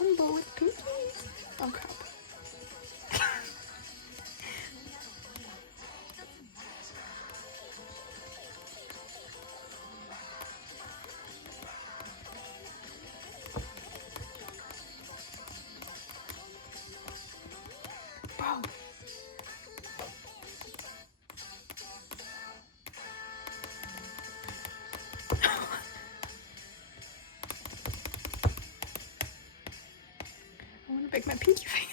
combo with pinkies. Oh crap. Bro. I want to bake my pinky face.